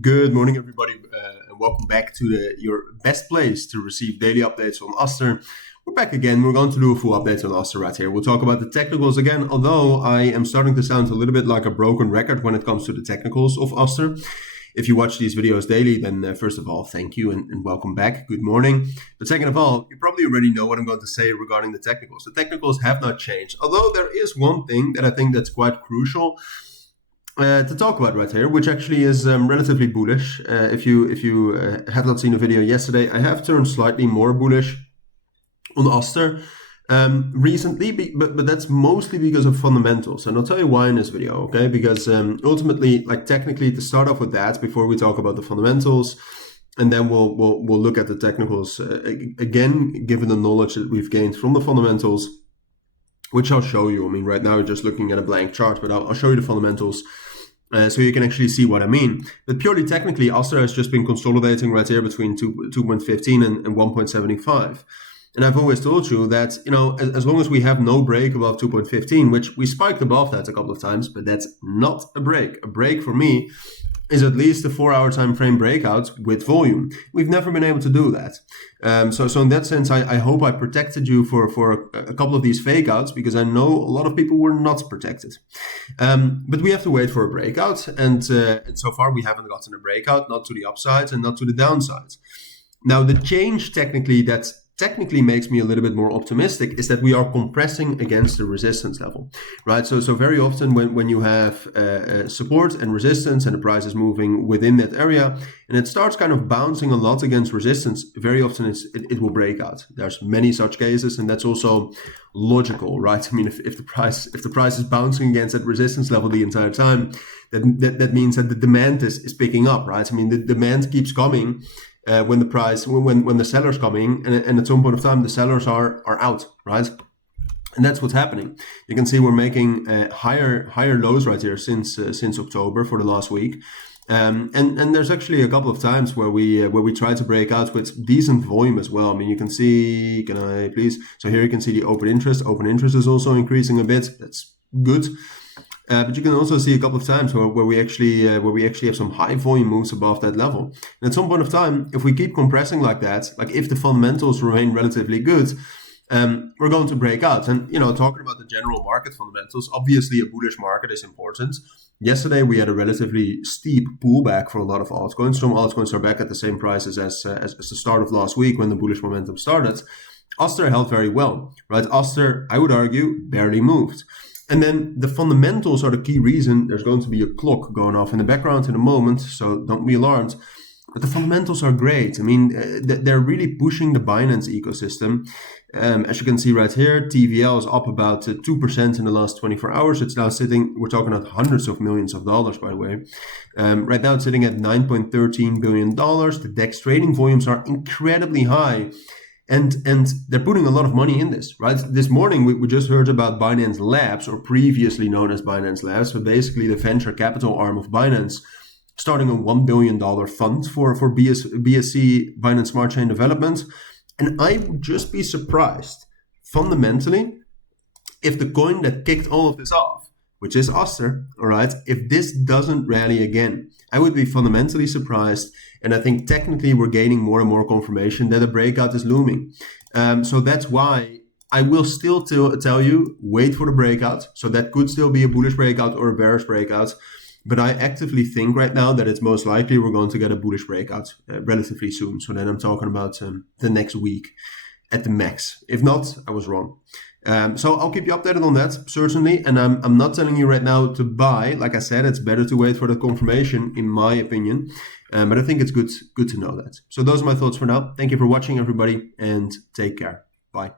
Good morning, everybody, and welcome back to your best place to receive daily updates on Aster. We're back again. We're going to do a full update on Aster right here. We'll talk about the technicals again, although I am starting to sound a little bit like a broken record when it comes to the technicals of Aster. If you watch these videos daily, then first of all, thank you and welcome back. Good morning. But second of all, you probably already know what I'm going to say regarding the technicals. The technicals have not changed, although there is one thing that I think that's quite crucial to talk about right here, which actually is relatively bullish. If you have not seen the video yesterday, I have turned slightly more bullish on Aster recently, but that's mostly because of fundamentals, and I'll tell you why in this video. Okay, because ultimately, like technically, to start off with that before we talk about the fundamentals, and then we'll look at the technicals again, given the knowledge that we've gained from the fundamentals, which I'll show you. I mean, right now we're just looking at a blank chart, but I'll show you the fundamentals so you can actually see what I mean. But purely technically, Aster has just been consolidating right here between 2.15 and 1.75. And I've always told you that, as long as we have no break above 2.15, which we spiked above that a couple of times, but that's not a break. A break for me is at least a 4-hour time frame breakout with volume. We've never been able to do that. So in that sense, I hope I protected you for a couple of these fake outs, because I know a lot of people were not protected. But we have to wait for a breakout, and so far we haven't gotten a breakout, not to the upsides and not to the downsides. Now, the change technically makes me a little bit more optimistic is that we are compressing against the resistance level, right? So very often when you have support and resistance and the price is moving within that area and it starts kind of bouncing a lot against resistance, very often it will break out. There's many such cases, and that's also logical, right? I mean, if the price is bouncing against that resistance level the entire time, that means that the demand is picking up, right? I mean, the demand keeps coming. When the sellers coming, and at some point of time the sellers are out, right? And that's what's happening. You can see we're making higher lows right here since October for the last week, and there's actually a couple of times where we try to break out with decent volume as well. I mean, you can see, can I please? So here you can see the open interest. Open interest is also increasing a bit. That's good. But you can also see a couple of times where we actually have some high volume moves above that level. And at some point of time, if we keep compressing like that, like if the fundamentals remain relatively good, we're going to break out. And talking about the general market fundamentals, obviously a bullish market is important. Yesterday we had a relatively steep pullback for a lot of altcoins. Some altcoins are back at the same prices as the start of last week when the bullish momentum started. Aster held very well, right? Aster, I would argue, barely moved. And then the fundamentals are the key reason. There's going to be a clock going off in the background in a moment, so don't be alarmed. But the fundamentals are great. I mean, they're really pushing the Binance ecosystem. As you can see right here, TVL is up about 2% in the last 24 hours. It's now sitting, we're talking about hundreds of millions of dollars, by the way. Right now it's sitting at $9.13 billion. The DEX trading volumes are incredibly high. And they're putting a lot of money in this, right? This morning, we just heard about Binance Labs, or previously known as Binance Labs, but basically the venture capital arm of Binance, starting a $1 billion fund for BSC, Binance Smart Chain Development. And I would just be surprised, fundamentally, if the coin that kicked all of this off, which is Aster, all right, if this doesn't rally again, I would be fundamentally surprised. And I think technically we're gaining more and more confirmation that a breakout is looming. So that's why I will still tell you, wait for the breakout. So that could still be a bullish breakout or a bearish breakout. But I actively think right now that it's most likely we're going to get a bullish breakout relatively soon. So then I'm talking about the next week at the max. If not, I was wrong. So I'll keep you updated on that, certainly. And I'm not telling you right now to buy. Like I said, it's better to wait for the confirmation, in my opinion. But I think it's good to know that. So those are my thoughts for now. Thank you for watching, everybody, and take care. Bye.